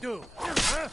gonna do? Huh?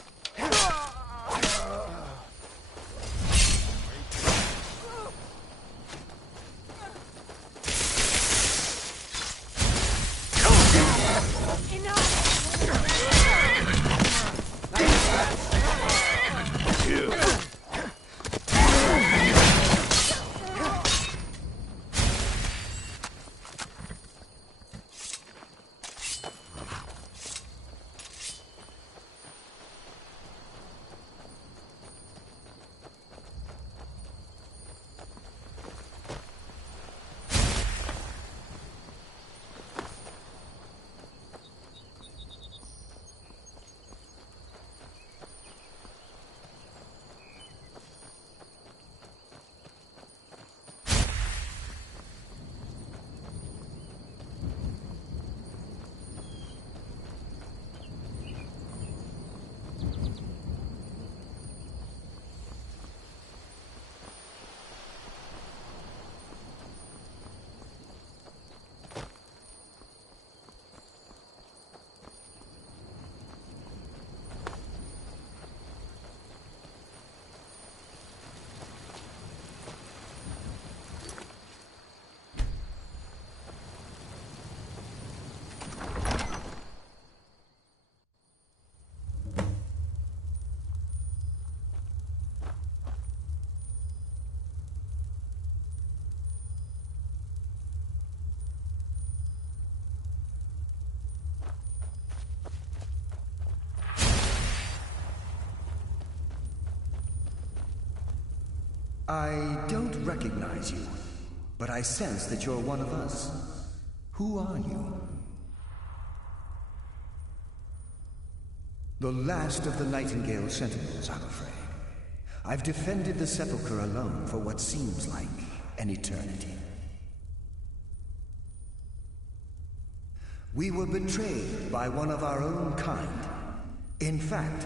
I don't recognize you, but I sense that you're one of us. Who are you? The last of the Nightingale Sentinels, I'm afraid. I've defended the Sepulchre alone for what seems like an eternity. We were betrayed by one of our own kind. In fact,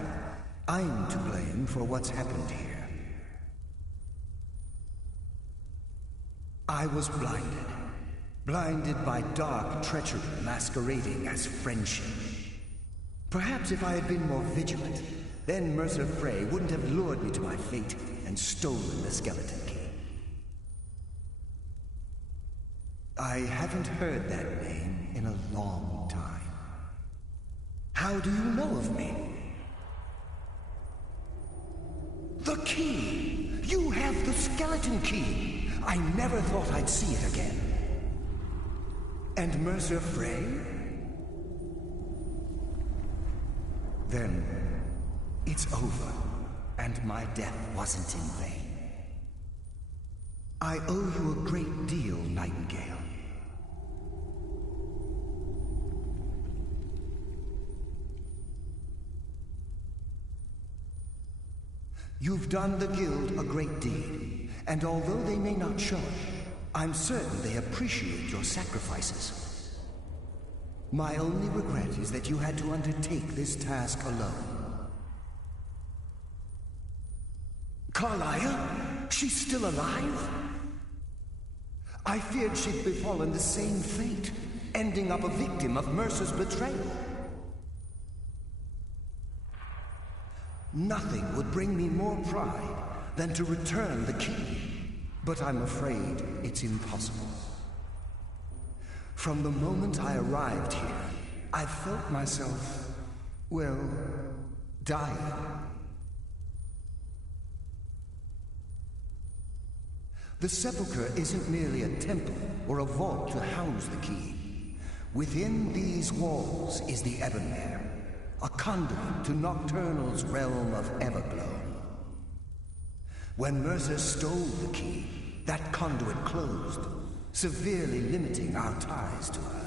I'm to blame for what's happened here. I was blinded by dark treachery masquerading as friendship. Perhaps if I had been more vigilant, then Mercer Frey wouldn't have lured me to my fate and stolen the skeleton key. I haven't heard that name in a long time. How do you know of me? The key! You have the skeleton key! I never thought I'd see it again. And Mercer Frey? Then it's over, and my death wasn't in vain. I owe you a great deal, Nightingale. You've done the Guild a great deed, and although they may not show it, I'm certain they appreciate your sacrifices. My only regret is that you had to undertake this task alone. Carlia? She's still alive? I feared she'd befallen the same fate, ending up a victim of Mercer's betrayal. Nothing would bring me more pride than to return the key, but I'm afraid it's impossible. From the moment I arrived here, I felt myself, well, dying. The Sepulchre isn't merely a temple or a vault to house the key. Within these walls is the Ebonmere, a conduit to Nocturnal's realm of Everglow. When Mercer stole the key, that conduit closed, severely limiting our ties to her.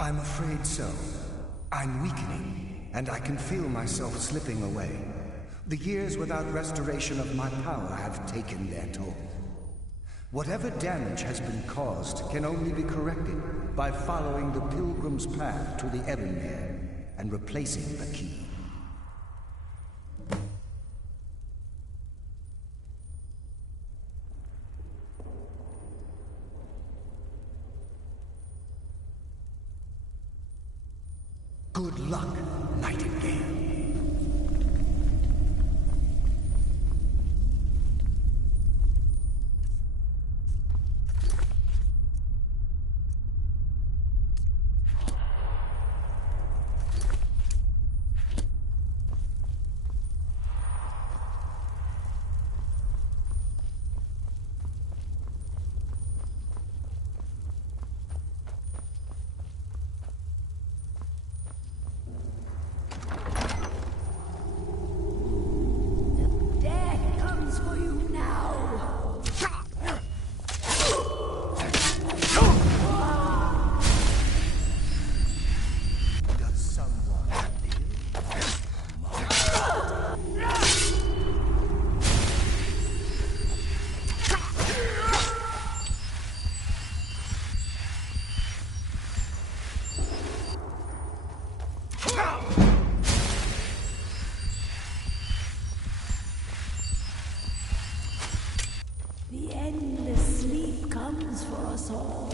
I'm afraid so. I'm weakening, and I can feel myself slipping away. The years without restoration of my power have taken their toll. Whatever damage has been caused can only be corrected by following the Pilgrim's path to the Ebonmere and replacing the key. Good luck, Nightingale. The endless sleep comes for us all.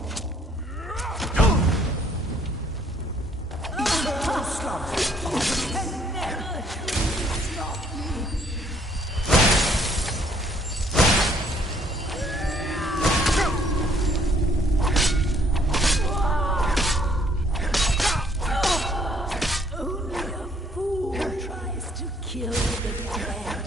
Can never stop me. Only a fool tries to kill the dead.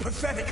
Pathetic!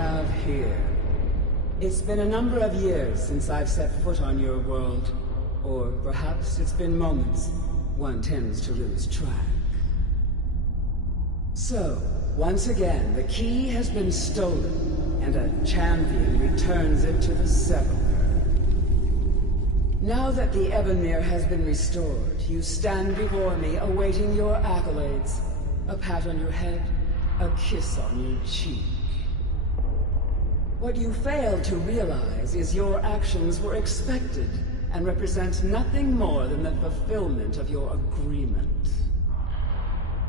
have here? It's been a number of years since I've set foot on your world. Or perhaps it's been moments. One tends to lose track. So, once again, the key has been stolen, and a champion returns it to the Sepulchre. Now that the Ebonmere has been restored, you stand before me awaiting your accolades. A pat on your head, a kiss on your cheek. What you fail to realize is your actions were expected and represent nothing more than the fulfillment of your agreement.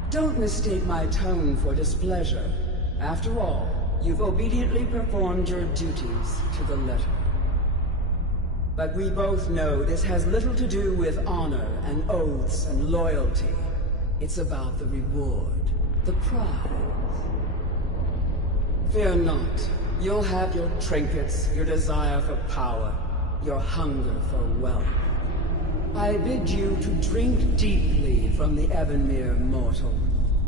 Don't mistake my tone for displeasure. After all, you've obediently performed your duties to the letter. But we both know this has little to do with honor and oaths and loyalty. It's about the reward, the prize. Fear not. You'll have your trinkets, your desire for power, your hunger for wealth. I bid you to drink deeply from the Ebonmere mortal,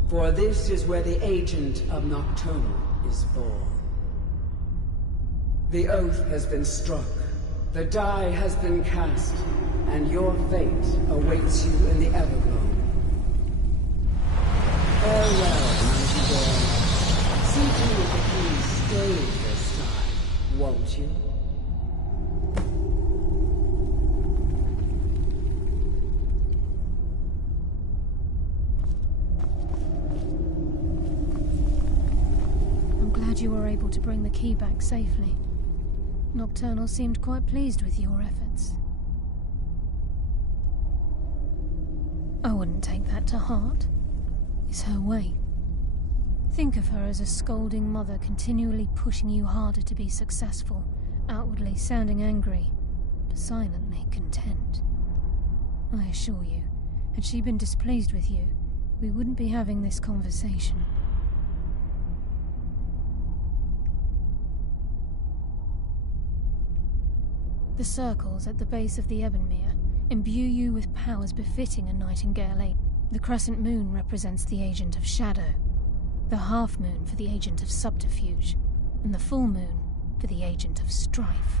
for this is where the agent of Nocturnal is born. The oath has been struck, the die has been cast, and your fate awaits you in the Everglow. Farewell, Nightingale. See to it that you stay this time, won't you? I'm glad you were able to bring the key back safely. Nocturnal seemed quite pleased with your efforts. I wouldn't take that to heart. It's her way. Think of her as a scolding mother continually pushing you harder to be successful, outwardly sounding angry, but silently content. I assure you, had she been displeased with you, we wouldn't be having this conversation. The circles at the base of the Ebonmere imbue you with powers befitting a Nightingale. The crescent moon represents the agent of shadow, the half moon for the agent of subterfuge, and the full moon for the agent of strife.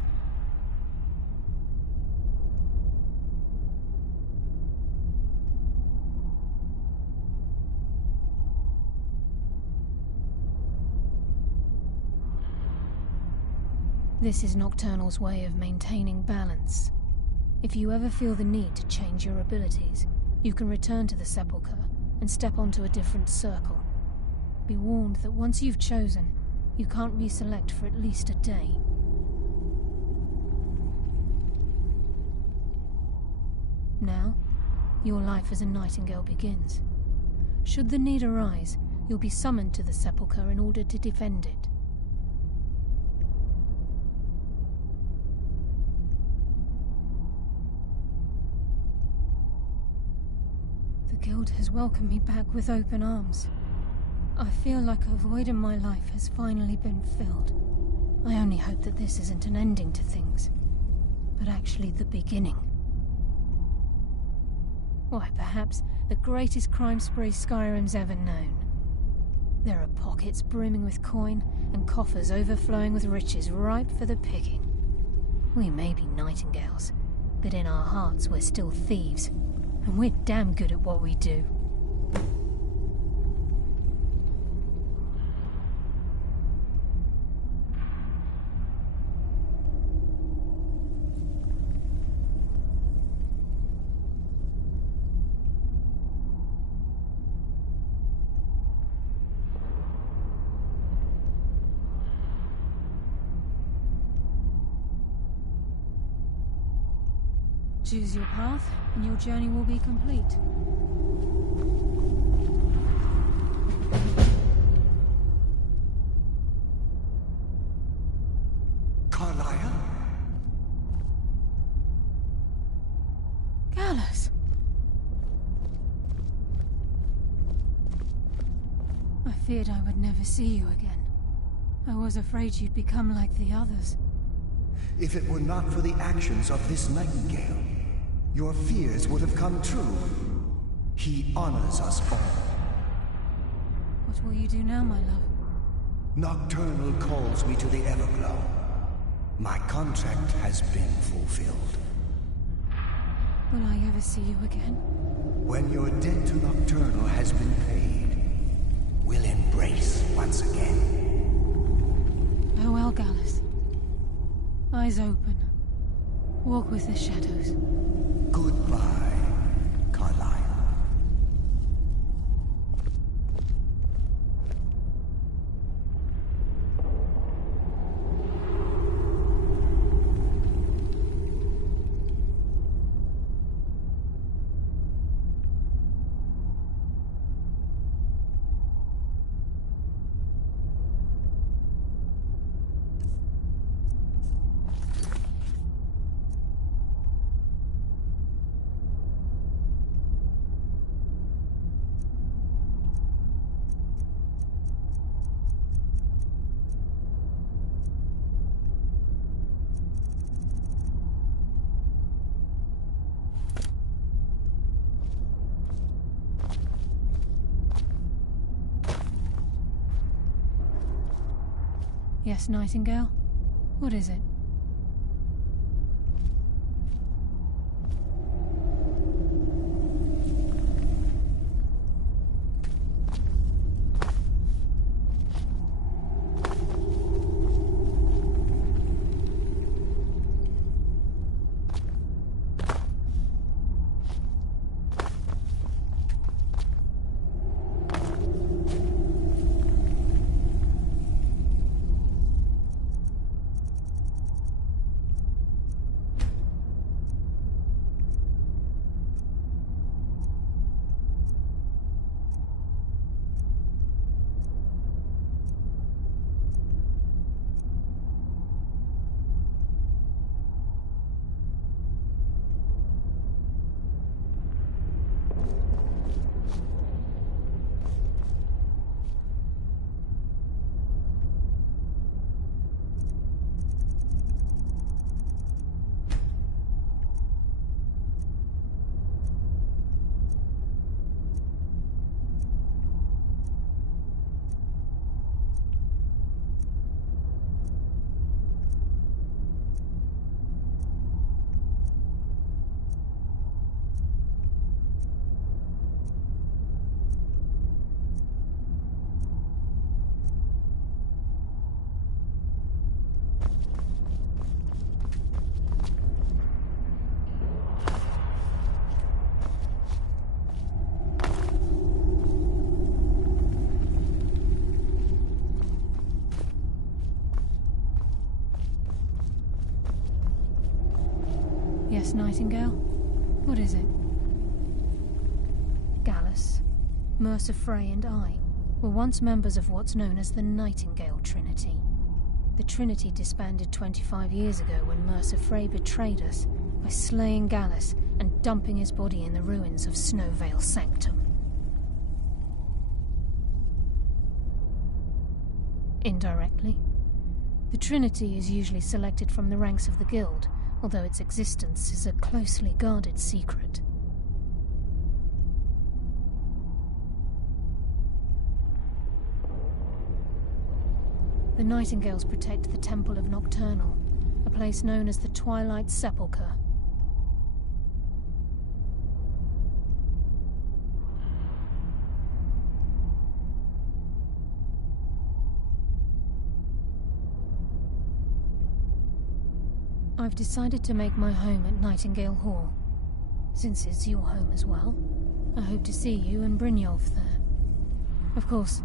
This is Nocturnal's way of maintaining balance. If you ever feel the need to change your abilities, you can return to the Sepulchre and step onto a different circle. Be warned that once you've chosen, you can't reselect for at least a day. Now, your life as a Nightingale begins. Should the need arise, you'll be summoned to the Sepulchre in order to defend it. The Guild has welcomed me back with open arms. I feel like a void in my life has finally been filled. I only hope that this isn't an ending to things, but actually the beginning. Why, perhaps the greatest crime spree Skyrim's ever known. There are pockets brimming with coin and coffers overflowing with riches ripe for the picking. We may be Nightingales, but in our hearts we're still thieves, and we're damn good at what we do. Choose your path, and your journey will be complete. Carlia? Gallus! I feared I would never see you again. I was afraid you'd become like the others. If it were not for the actions of this Nightingale, your fears would have come true. He honors us all. What will you do now, my love? Nocturnal calls me to the Everglow. My contract has been fulfilled. Will I ever see you again? When your debt to Nocturnal has been paid, we'll embrace once again. Farewell, Gallus. Eyes open. Walk with the shadows. Goodbye, Carlyle. Yes, Nightingale? What is it? Yes, Nightingale? What is it? Gallus, Mercer Frey and I were once members of what's known as the Nightingale Trinity. The Trinity disbanded 25 years ago when Mercer Frey betrayed us by slaying Gallus and dumping his body in the ruins of Snowvale Sanctum. Indirectly, the Trinity is usually selected from the ranks of the Guild, although its existence is a closely guarded secret. The Nightingales protect the Temple of Nocturnal, a place known as the Twilight Sepulchre. I've decided to make my home at Nightingale Hall. Since it's your home as well, I hope to see you and Brynjolf there. Of course,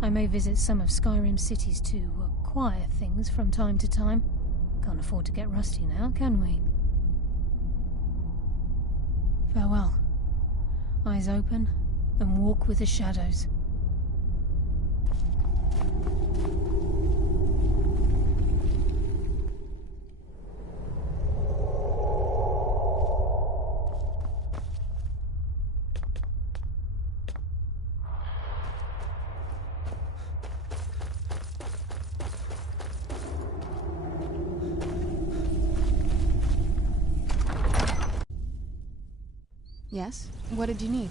I may visit some of Skyrim cities to acquire things from time to time. Can't afford to get rusty now, can we? Farewell. Eyes open, and walk with the shadows. Yes? What did you need?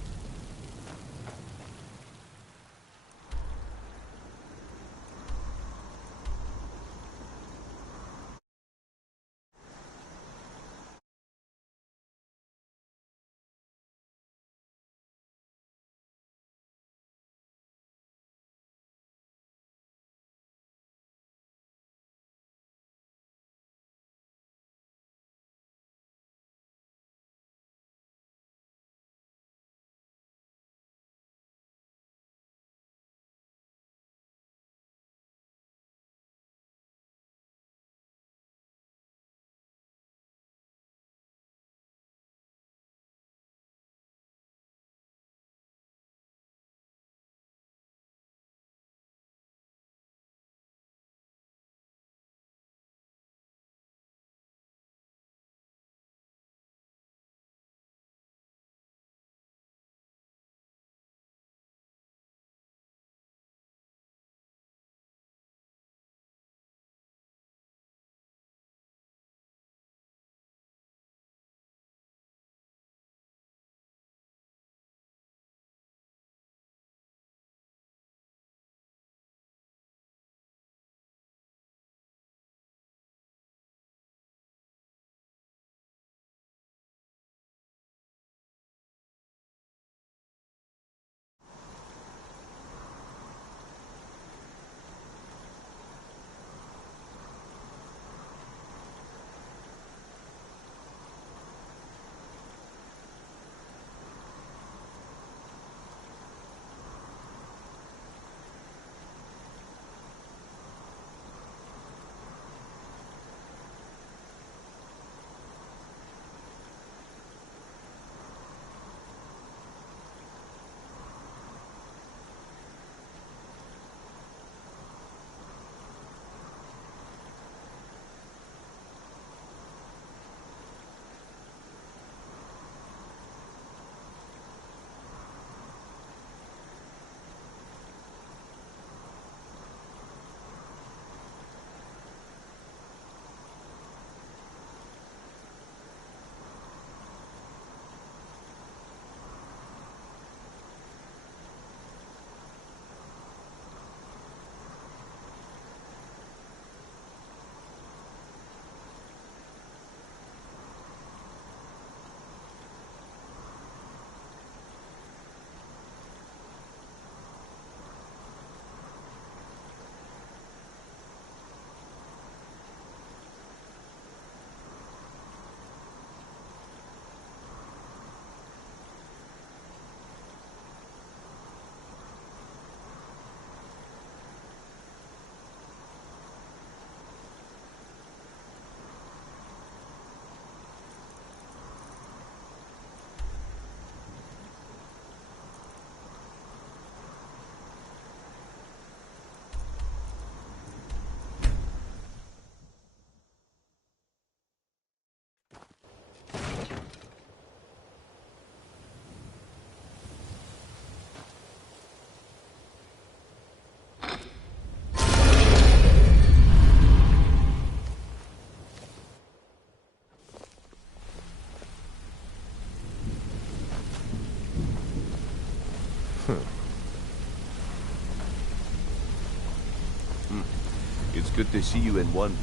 good to see you in one...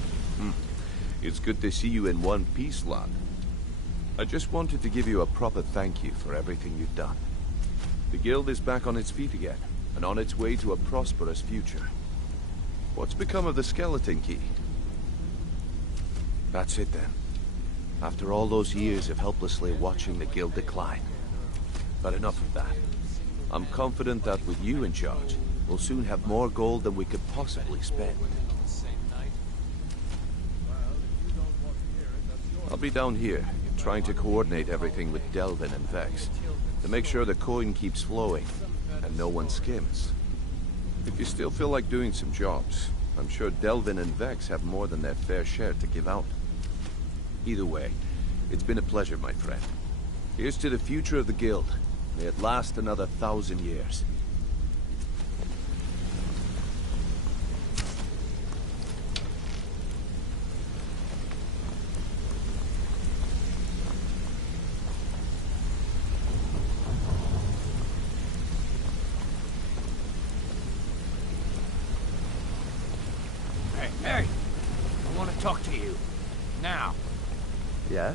It's good to see you in one piece, lad. I just wanted to give you a proper thank you for everything you've done. The guild is back on its feet again, and on its way to a prosperous future. What's become of the skeleton key? That's it then. After all those years of helplessly watching the guild decline. But enough of that. I'm confident that with you in charge, we'll soon have more gold than we could possibly spend. I'll be down here, trying to coordinate everything with Delvin and Vex, to make sure the coin keeps flowing, and no one skims. If you still feel like doing some jobs, I'm sure Delvin and Vex have more than their fair share to give out. Either way, it's been a pleasure, my friend. Here's to the future of the guild. May it last another 1,000 years. Hey! I want to talk to you. Now. Yeah?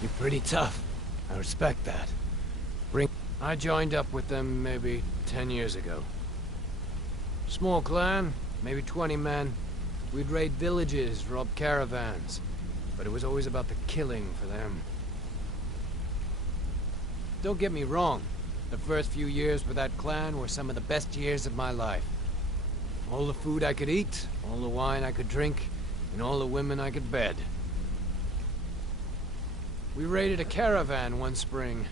You're pretty tough. I respect that. I joined up with them maybe 10 years ago. Small clan, maybe 20 men. We'd raid villages, rob caravans. But it was always about the killing for them. Don't get me wrong. The first few years with that clan were some of the best years of my life. All the food I could eat, all the wine I could drink, and all the women I could bed. We raided a caravan one spring.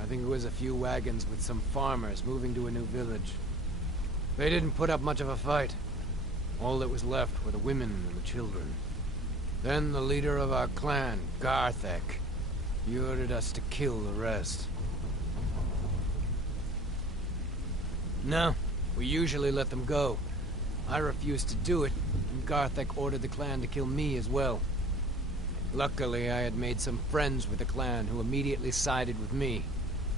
I think it was a few wagons with some farmers moving to a new village. They didn't put up much of a fight. All that was left were the women and the children. Then the leader of our clan, Garthek, he ordered us to kill the rest. No, we usually let them go. I refused to do it, and Garthek ordered the clan to kill me as well. Luckily, I had made some friends with the clan who immediately sided with me.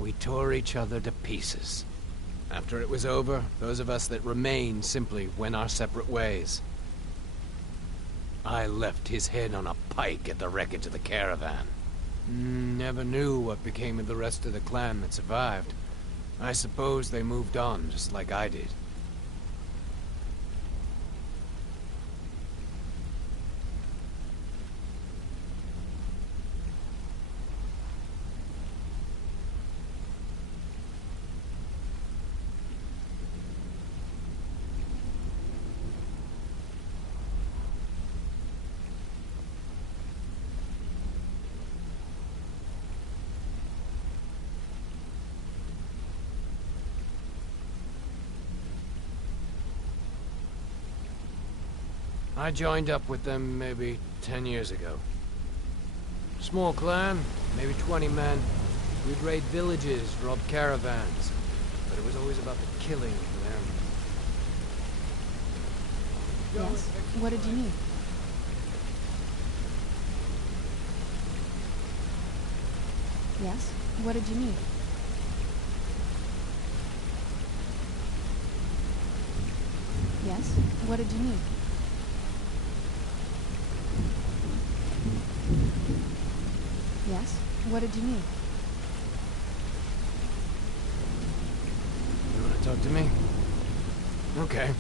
We tore each other to pieces. After it was over, those of us that remained simply went our separate ways. I left his head on a pike at the wreckage of the caravan. Never knew what became of the rest of the clan that survived. I suppose they moved on just like I did. I joined up with them maybe 10 years ago. Small clan, maybe 20 men. We'd raid villages, rob caravans. But it was always about the killing for them. Yes? What did you need? Yes? What did you need? Yes? What did you need? Yes? What did you need? You want to talk to me? Okay.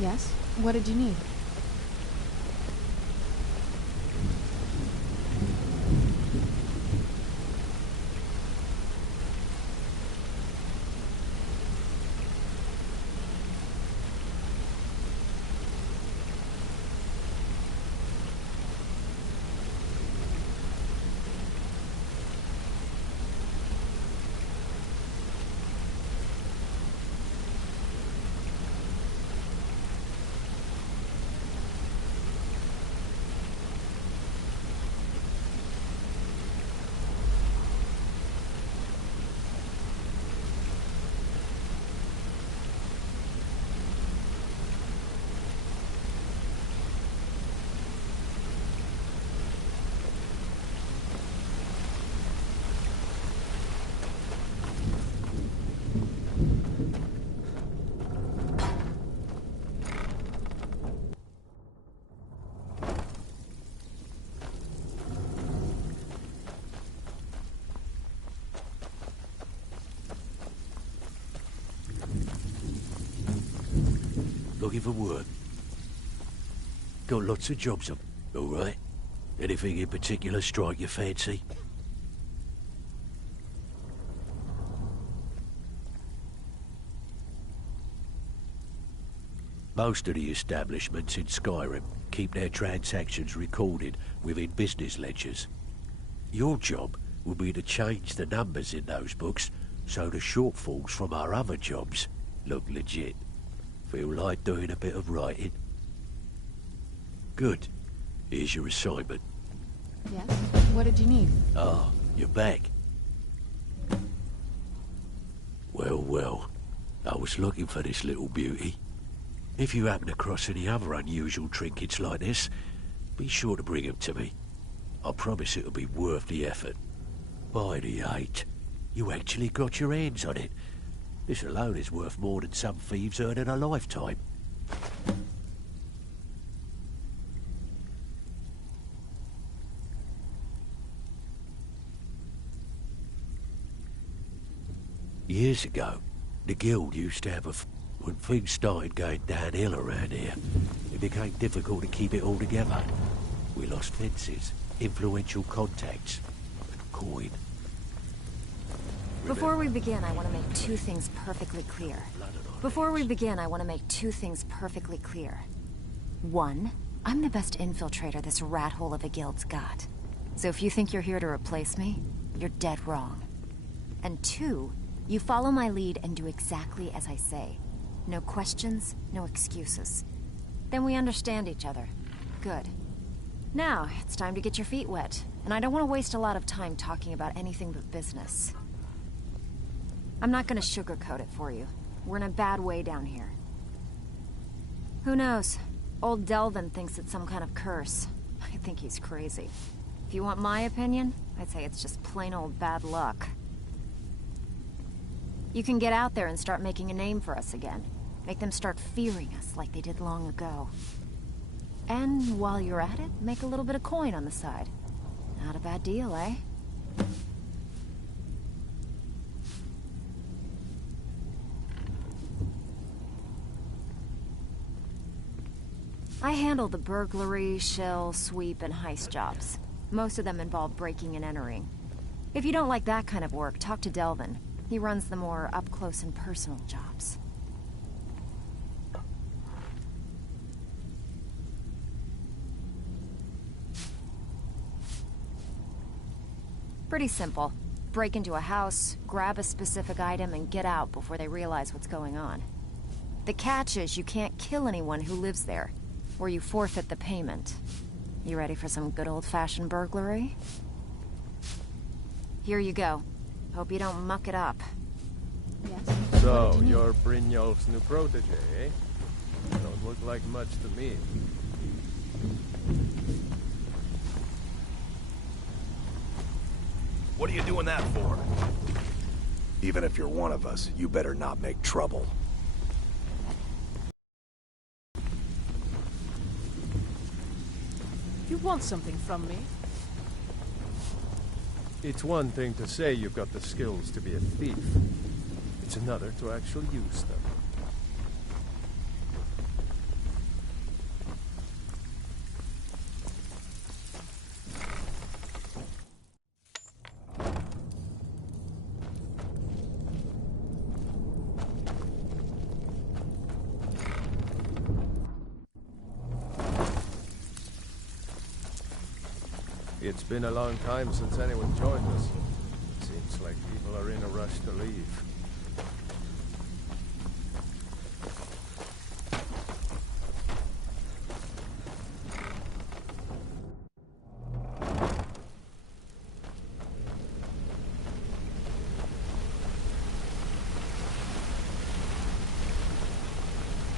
Yes? What did you need? looking for work. Got lots of jobs up, all right? Anything in particular strike your fancy? Most of the establishments in Skyrim keep their transactions recorded within business ledgers. Your job will be to change the numbers in those books so the shortfalls from our other jobs look legit. Feel like doing a bit of writing? Good. Here's your assignment. Yes? What did you need? Ah, you're back. Well, well. I was looking for this little beauty. If you happen across any other unusual trinkets like this, be sure to bring them to me. I promise it'll be worth the effort. By the 8, you actually got your hands on it. This alone is worth more than some thieves earn in a lifetime. Years ago, the guild used to have when things started going downhill around here, it became difficult to keep it all together. We lost fences, influential contacts, and coin. Before we begin, I want to make two things perfectly clear. One, I'm the best infiltrator this rat hole of a guild's got. So if you think you're here to replace me, you're dead wrong. And two, you follow my lead and do exactly as I say. No questions, no excuses. Then we understand each other. Good. Now, it's time to get your feet wet. And I don't want to waste a lot of time talking about anything but business. I'm not gonna sugarcoat it for you. We're in a bad way down here. Who knows? Old Delvin thinks it's some kind of curse. I think he's crazy. If you want my opinion, I'd say it's just plain old bad luck. You can get out there and start making a name for us again. Make them start fearing us like they did long ago. And while you're at it, make a little bit of coin on the side. Not a bad deal, eh? I handle the burglary, shell, sweep, and heist jobs. Most of them involve breaking and entering. If you don't like that kind of work, talk to Delvin. He runs the more up-close and personal jobs. Pretty simple. Break into a house, grab a specific item, and get out before they realize what's going on. The catch is you can't kill anyone who lives there, or you forfeit the payment. You ready for some good old-fashioned burglary? Here you go. Hope you don't muck it up. Yes. So, you're Brynjolf's new protege, eh? Don't look like much to me. What are you doing that for? Even if you're one of us, you better not make trouble. You want something from me? It's one thing to say you've got the skills to be a thief. It's another to actually use them. It's been a long time since anyone joined us. Seems like people are in a rush to leave.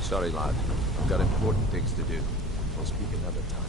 Sorry, lad. I've got important things to do. We'll speak another time.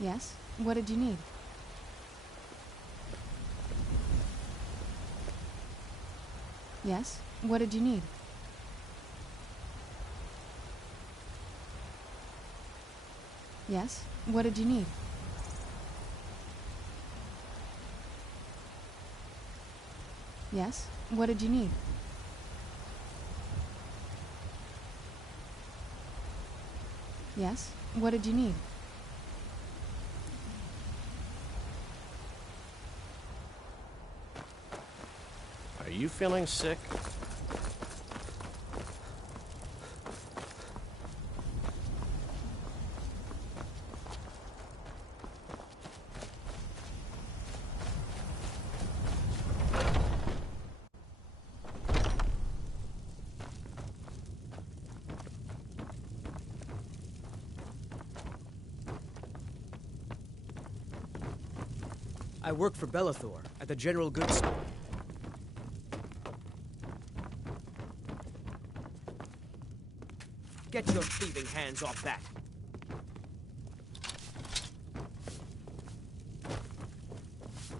Yes? What did you need? Yes? What did you need? Yes? What did you need? Yes? What did you need? Yes? What did you need? Are you feeling sick? I work for Bellathor at the General Goods Store. Get your thieving hands off that!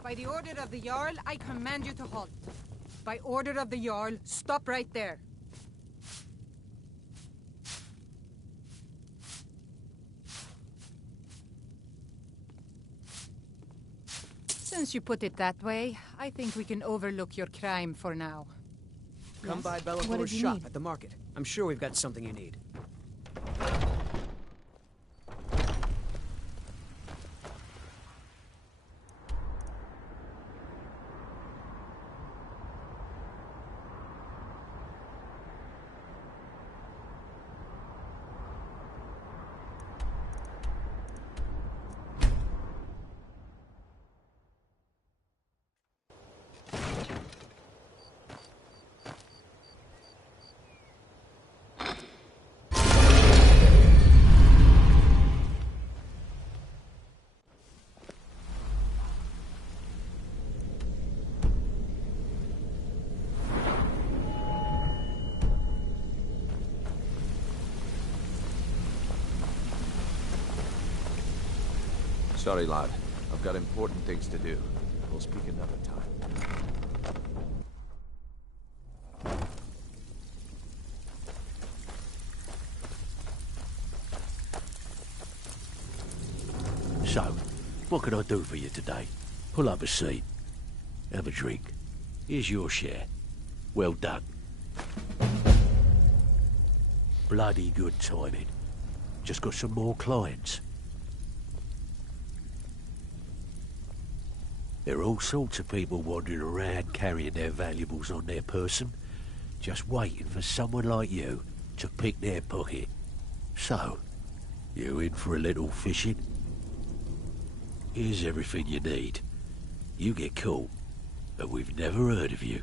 By the order of the Jarl, I command you to halt. By order of the Jarl, stop right there. Since you put it that way, I think we can overlook your crime for now. Come by Bellathor's shop at the market. I'm sure we've got something you need. Sorry, lad. I've got important things to do. We'll speak another time. So, what can I do for you today? Pull up a seat. Have a drink. Here's your share. Well done. Bloody good timing. Just got some more clients. There are all sorts of people wandering around carrying their valuables on their person, just waiting for someone like you to pick their pocket. So, you in for a little fishing? Here's everything you need. You get caught, and we've never heard of you.